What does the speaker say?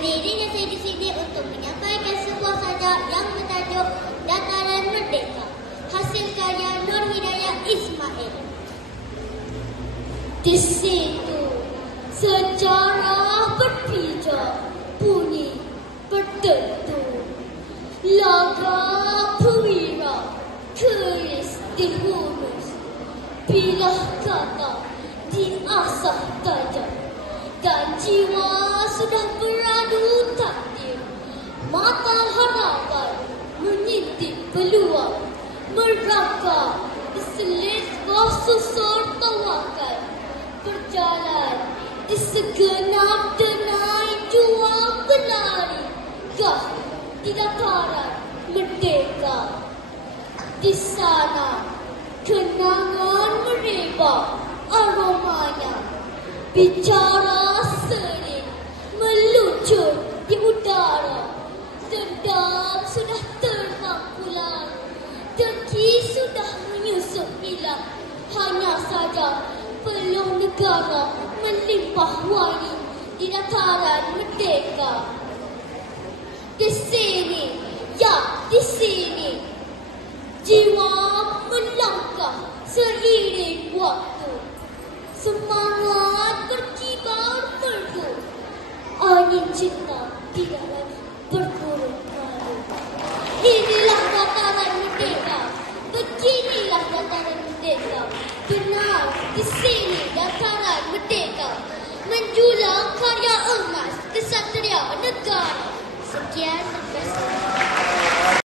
Hadirin yang saya di sini untuk menyampaikan sebuah sajak yang bertajuk Dataran Merdeka, hasil karya Nur Hidayah Ismail. Di situ sejarah berpijak, bunyi bertentu, laga perwira, keris dihunus, bilah kata diasah tajam, dan jiwa sudah beradu takdir. Mata harapan mengintip peluang, merangkak diselit susur tawakal, berjalan di segenap denai juang berlari, gah di dataran merdeka. Di sana kenangan merebak aromanya, bicara sering meluncur di udara. Dendam sudah terbang pulang, dengki sudah menyusup hilang. Hanya saja peluh negara melimpah wangi di dataran merdeka. Di sini, ya di sini, jiwa melangkah seiring waktu. Semangat berkibar merdu, angin cinta tidak lagi berkurung malu. Inilah dataran merdeka, beginilah dataran merdeka. Benar, di sini dataran merdeka, menjulang karya emas kesatria negara. Sekian, terima kasih.